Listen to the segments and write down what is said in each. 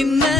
சின்ன சின்ன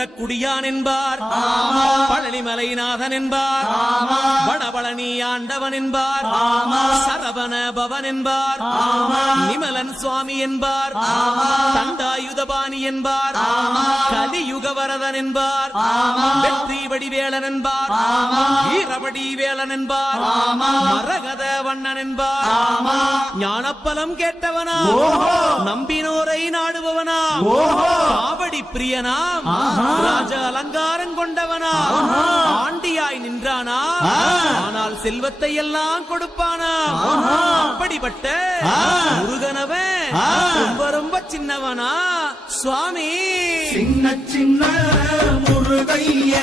குன்றக்குடியான் என்பார். பழனிமலைநாதன் என்பார். வடபழனி ஆண்டவன் என்பார். சரவண பவன் என்பார். சுவாமி என்பார். தண்டாயுதபாணி என்பார். கலியுக வரதன் என்பார். வெற்றி வடிவேலன் என்பார். வீரவடி வேலன் என்பார். மரகத வண்ணன் என்பார். ஞானப்பலம் கேட்டவனா நம்பினோரை நாடுபவனா காவடி பிரியனாம் ராஜ அலங்காரம் கொண்டவனா ஆண்டியாய் நின்றானா ஆனால் செல்வத்தை எல்லாம் கொடுப்பானா அப்படிப்பட்ட முருகனவன். ரொம்ப ரொம்ப சின்னவனா சுவாமி. சின்ன சின்ன முருகைய.